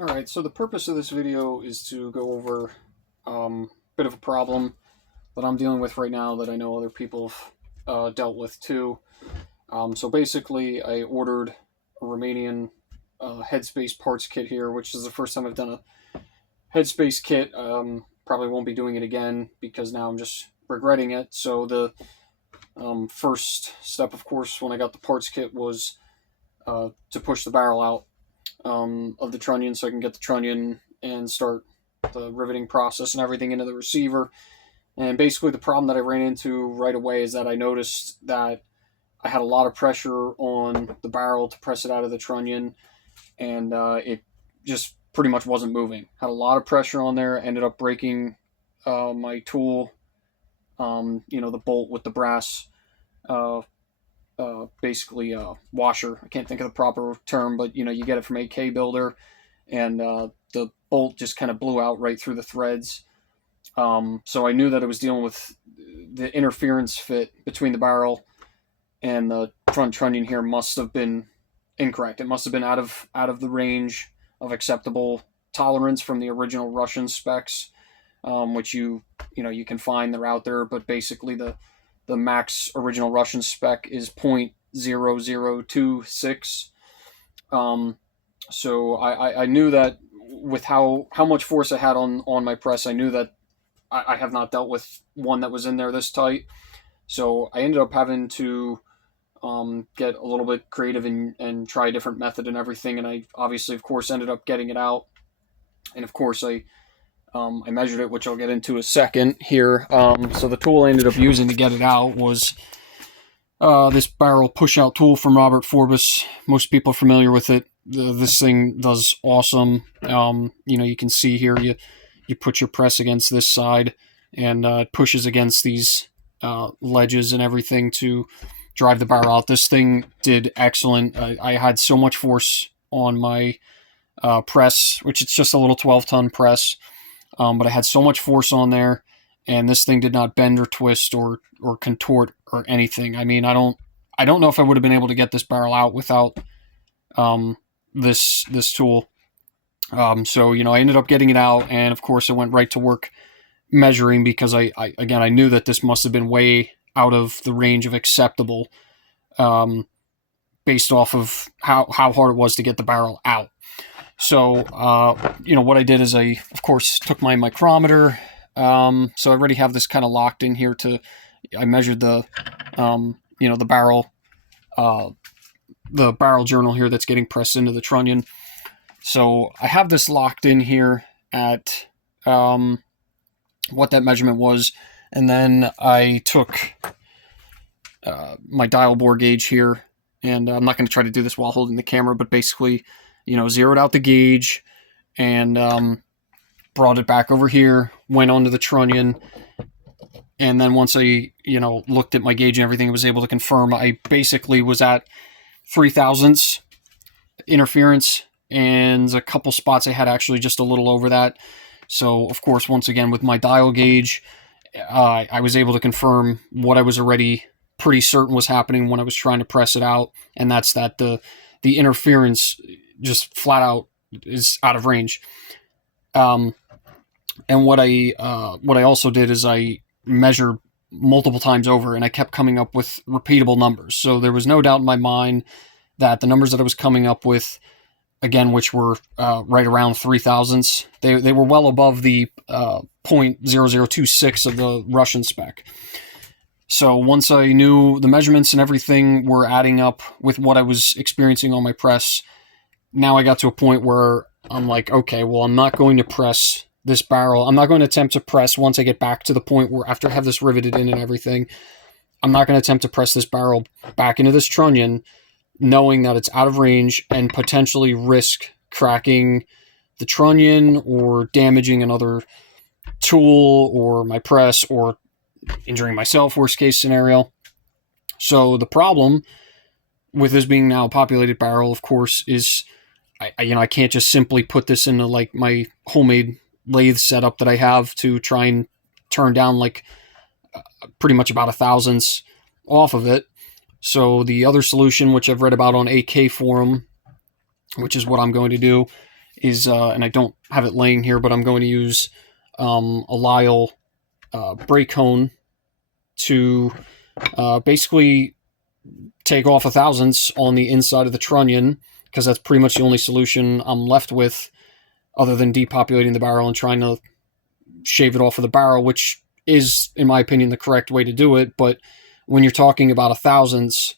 Alright, so the purpose of this video is to go over a bit of a problem that I'm dealing with right now that I know other people have dealt with too. So basically, I ordered a Romanian headspace parts kit here, which is the first time I've done a headspace kit. Probably won't be doing it again because now I'm just regretting it. So the first step, of course, when I got the parts kit was to push the barrel out of the trunnion so I can get the trunnion and start the riveting process and everything into the receiver. And basically, the problem that I ran into right away is that I noticed that I had a lot of pressure on the barrel to press it out of the trunnion, and it just pretty much wasn't moving. Had a lot of pressure on there, ended up breaking my tool, the bolt with the brass basically washer. I can't think of the proper term, but you get it from AK Builder, and the bolt just kind of blew out right through the threads. So I knew that it was dealing with the interference fit between the barrel and the front trunnion here must have been incorrect. It must have been out of the range of acceptable tolerance from the original Russian specs, which you can find. They're out there, but basically the max original Russian spec is 0.0026. So I knew that with how much force I had on my press, I knew that I have not dealt with one that was in there this tight. So I ended up having to get a little bit creative and try a different method and everything. And I obviously, of course, ended up getting it out. And of course, I measured it, which I'll get into a second here. So the tool I ended up using to get it out was this barrel push-out tool from Robert Forbes. Most people are familiar with it. This thing does awesome. You can see here, you put your press against this side, and it pushes against these ledges and everything to drive the barrel out. This thing did excellent. I had so much force on my press, which it's just a little 12-ton press. But I had so much force on there, and this thing did not bend or twist or contort or anything. I mean, I don't know if I would have been able to get this barrel out without this tool. So I ended up getting it out, and of course I went right to work measuring because I knew that this must have been way out of the range of acceptable, based off of how hard it was to get the barrel out. So, what I did is I, of course, took my micrometer. So I already have this kind of locked in here I measured the barrel journal here that's getting pressed into the trunnion. So I have this locked in here at what that measurement was. And then I took my dial bore gauge here, and I'm not going to try to do this while holding the camera, but basically, zeroed out the gauge and brought it back over here, went onto the trunnion, and then once I, looked at my gauge and everything, I was able to confirm I basically was at 0.003 interference, and a couple spots I had actually just a little over that. So, of course, once again, with my dial gauge, I was able to confirm what I was already pretty certain was happening when I was trying to press it out, and that's that the interference just flat out is out of range. And what I also did is I measured multiple times over, and I kept coming up with repeatable numbers. So there was no doubt in my mind that the numbers that I was coming up with, again, which were right around 0.003, they were well above the 0.0026 of the Russian spec. So once I knew the measurements and everything were adding up with what I was experiencing on my press, now I got to a point where I'm like, okay, well, I'm not going to press this barrel. I'm not going to attempt to press once I get back to the point where after I have this riveted in and everything, I'm not going to attempt to press this barrel back into this trunnion, knowing that it's out of range and potentially risk cracking the trunnion or damaging another tool or my press or injuring myself, worst case scenario. So the problem with this being now a populated barrel, of course, is I can't just simply put this into like my homemade lathe setup that I have to try and turn down like pretty much about 1/1000 off of it. So the other solution, which I've read about on AK Forum, which is what I'm going to do, is, and I don't have it laying here, but I'm going to use a Lyle brake hone to basically take off 1/1000ths on the inside of the trunnion, because that's pretty much the only solution I'm left with other than depopulating the barrel and trying to shave it off of the barrel, which is, in my opinion, the correct way to do it. But when you're talking about 1/1000ths,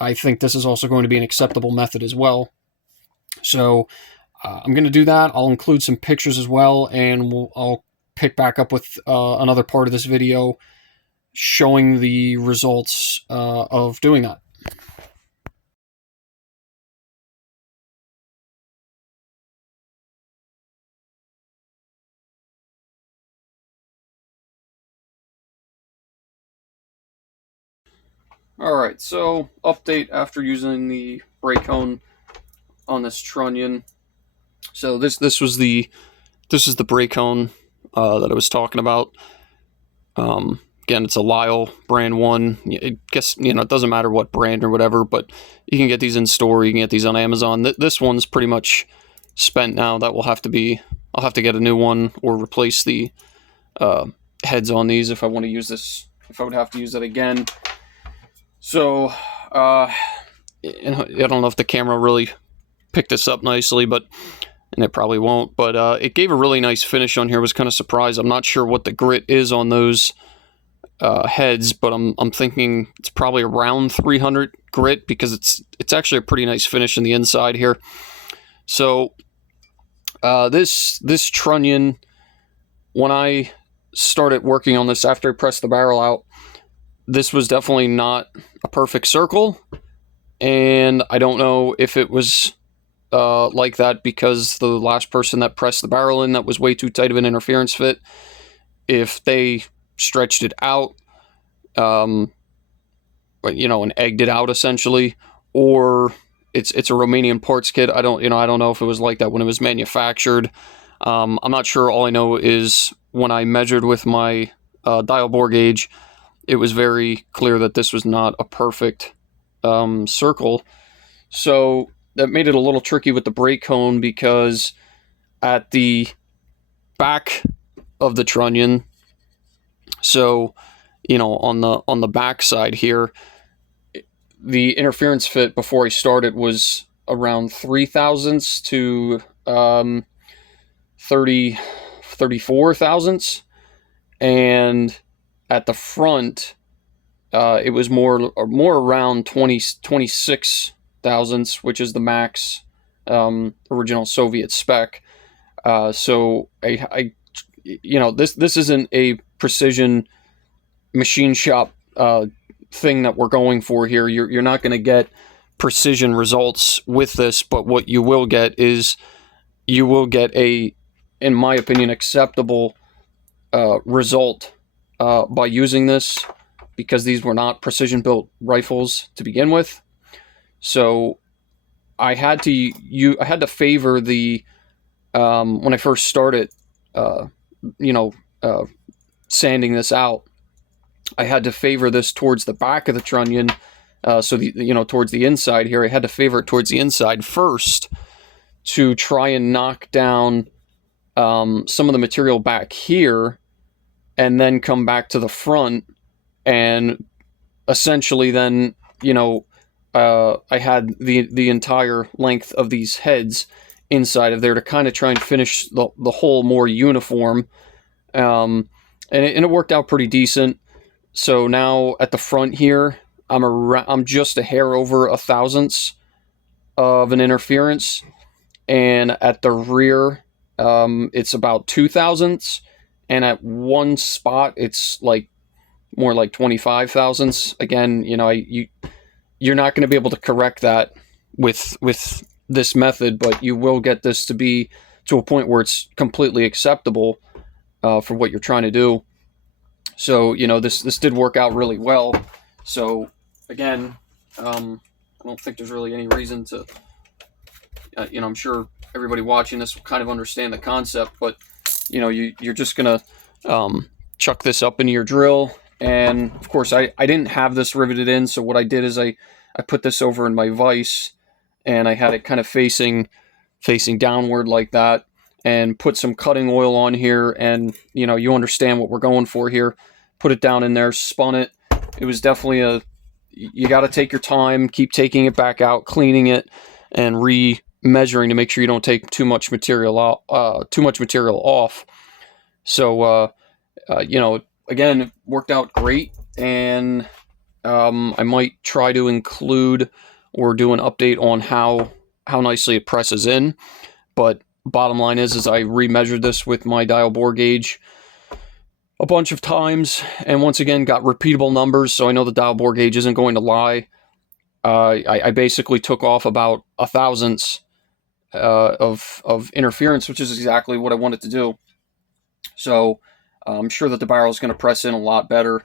I think this is also going to be an acceptable method as well. So I'm going to do that. I'll include some pictures as well, and I'll pick back up with another part of this video showing the results of doing that. Alright, so update after using the brake hone on this trunnion. So this is the brake hone that I was talking about. Again, it's a Lyle brand one. I guess, it doesn't matter what brand or whatever, but you can get these in store. You can get these on Amazon. This one's pretty much spent now. I'll have to get a new one or replace the heads on these if I want to use this. If I would have to use it again. So, I don't know if the camera really picked this up nicely, and it probably won't, but it gave a really nice finish on here. I was kind of surprised. I'm not sure what the grit is on those heads, but I'm thinking it's probably around 300 grit, because it's actually a pretty nice finish in the inside here. So this trunnion, when I started working on this after I pressed the barrel out, this was definitely not a perfect circle, and I don't know if it was like that because the last person that pressed the barrel in, that was way too tight of an interference fit, if they stretched it out, and egged it out essentially, or it's a Romanian parts kit. I don't know if it was like that when it was manufactured. I'm not sure. All I know is when I measured with my dial bore gauge, it was very clear that this was not a perfect circle. So that made it a little tricky with the brake hone, because at the back of the trunnion, so on the back side here, the interference fit before I started was around 3/1000ths to 34 thousandths, and at the front it was more around 26 thousandths, which is the max original Soviet spec. So this isn't a precision machine shop thing that we're going for here. You're not going to get precision results with this, but what you will get is a, in my opinion, acceptable result by using this, because these were not precision built rifles to begin with. So I had to favor the when I first started sanding this out, I had to favor this towards the back of the trunnion, towards the inside here. I had to favor it towards the inside first to try and knock down some of the material back here, and then come back to the front, and essentially then I had the entire length of these heads inside of there to kind of try and finish the whole more uniform, and it worked out pretty decent. So now at the front here, I'm just a hair over 1/1000ths of an interference, and at the rear it's about 2/1000ths, and at one spot it's like more like 25 thousandths. Again, you're not going to be able to correct that with this method, but you will get this to be to a point where it's completely acceptable for what you're trying to do. So this did work out really well. So again, I don't think there's really any reason to I'm sure everybody watching this will kind of understand the concept, but you're just gonna chuck this up into your drill. And of course I didn't have this riveted in, so what I did is I put this over in my vise, and I had it kind of facing facing downward like that, and put some cutting oil on here, and you understand what we're going for here. Put it down in there, spun it. It was definitely you got to take your time, keep taking it back out, cleaning it, and re-measuring to make sure you don't take too much material off. So again, it worked out great, and I might try to include or do an update on how nicely it presses in. But bottom line is I remeasured this with my dial bore gauge a bunch of times, and once again got repeatable numbers, so I know the dial bore gauge isn't going to lie. I basically took off about 1/1000 of interference, which is exactly what I wanted to do. So I'm sure that the barrel is going to press in a lot better.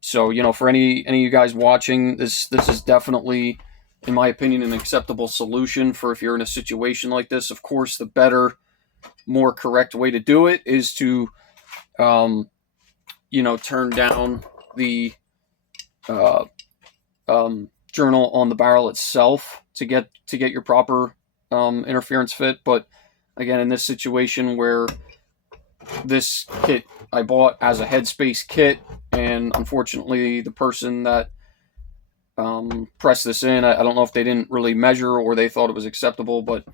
So for any of you guys watching, this is definitely, in my opinion, an acceptable solution for if you're in a situation like this. Of course, the better, more correct way to do it is to turn down the journal on the barrel itself to get your proper interference fit. But again, in this situation where this kit I bought as a headspace kit, and unfortunately the person that pressed this in, I don't know if they didn't really measure or they thought it was acceptable, but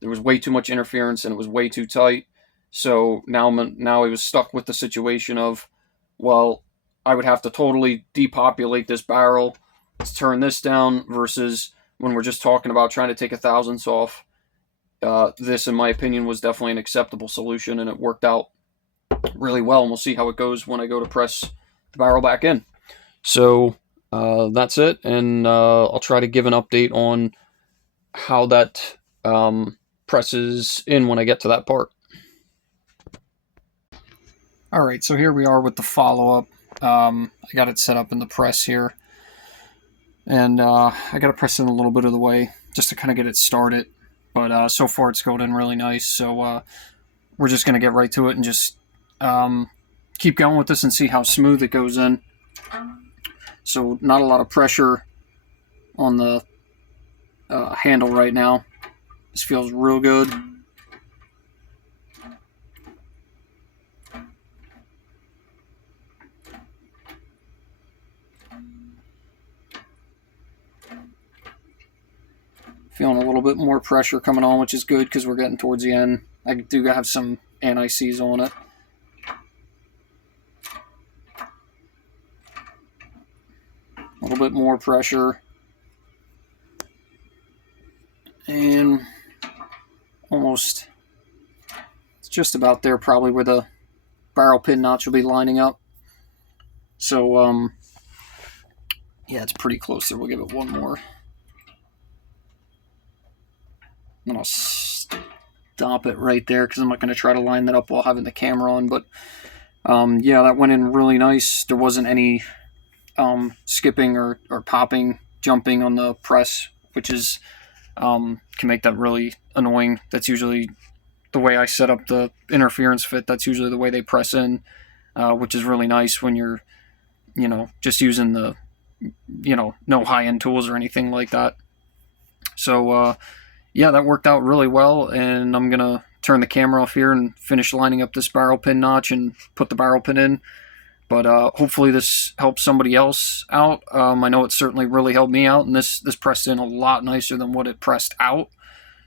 there was way too much interference and it was way too tight. So now I was stuck with the situation of, well, I would have to totally depopulate this barrel to turn this down, versus when we're just talking about trying to take 1/1000 off. This, in my opinion, was definitely an acceptable solution, and it worked out really well. And we'll see how it goes when I go to press the barrel back in. So that's it, and I'll try to give an update on how that presses in when I get to that part. All right, so here we are with the follow-up. I got it set up in the press here, and I got to press in a little bit of the way just to kind of get it started. But so far it's going in really nice, so we're just going to get right to it and just keep going with this and see how smooth it goes in. So not a lot of pressure on the handle right now. This feels real good. Feeling a little bit more pressure coming on, which is good because we're getting towards the end. I do have some anti-seize on it. A little bit more pressure. And almost, it's just about there, probably where the barrel pin notch will be lining up. So, yeah, it's pretty close there. We'll give it one more. And I'll stop it right there because I'm not going to try to line that up while having the camera on. But yeah, that went in really nice. There wasn't any skipping or popping, jumping on the press, which is can make that really annoying. That's usually the way I set up the interference fit. That's usually the way they press in, which is really nice when you're, just using the, no high-end tools or anything like that. So, yeah, that worked out really well, and I'm going to turn the camera off here and finish lining up this barrel pin notch and put the barrel pin in. But hopefully this helps somebody else out. I know it certainly really helped me out, and this pressed in a lot nicer than what it pressed out.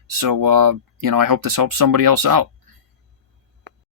So, I hope this helps somebody else out.